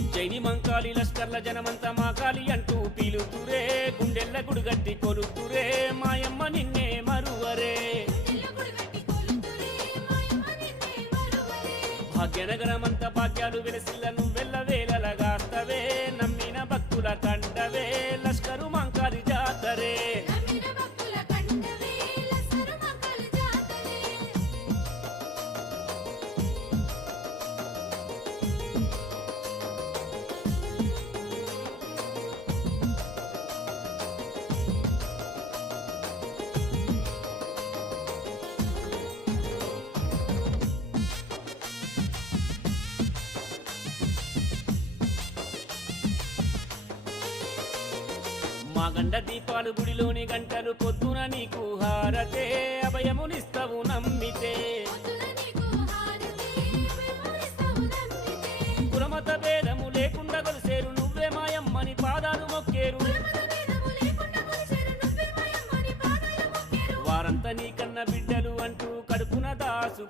ఉజ్జయిని మంకాలి లష్కర్ల జనమంతా మాకాలి అంటూ పీలుతురే గుండెల్ల గుడిగట్టి కొలుతురే మాయమ్మ నిన్నే మరువరే భాగ్యనగరమంత భాగ్యాలు వెలసిల్ల నువ్వెల్ల వేలలగాస్తవే నమ్మిన భక్తుల కండవే లష్కరు మంకాలి జాతరే మా గండ దీపాలు గుడిలోని గంటలు పొద్దున నీకు హారతే అభయమునిస్తవు నమ్మితే కులమత భేదము లేకుండా కొలిసేరు నువ్వే మాయమ్మని పాదాలు మొక్కేరు వారంతా నీకన్న బిడ్డలు అంటూ కడుపున దాసు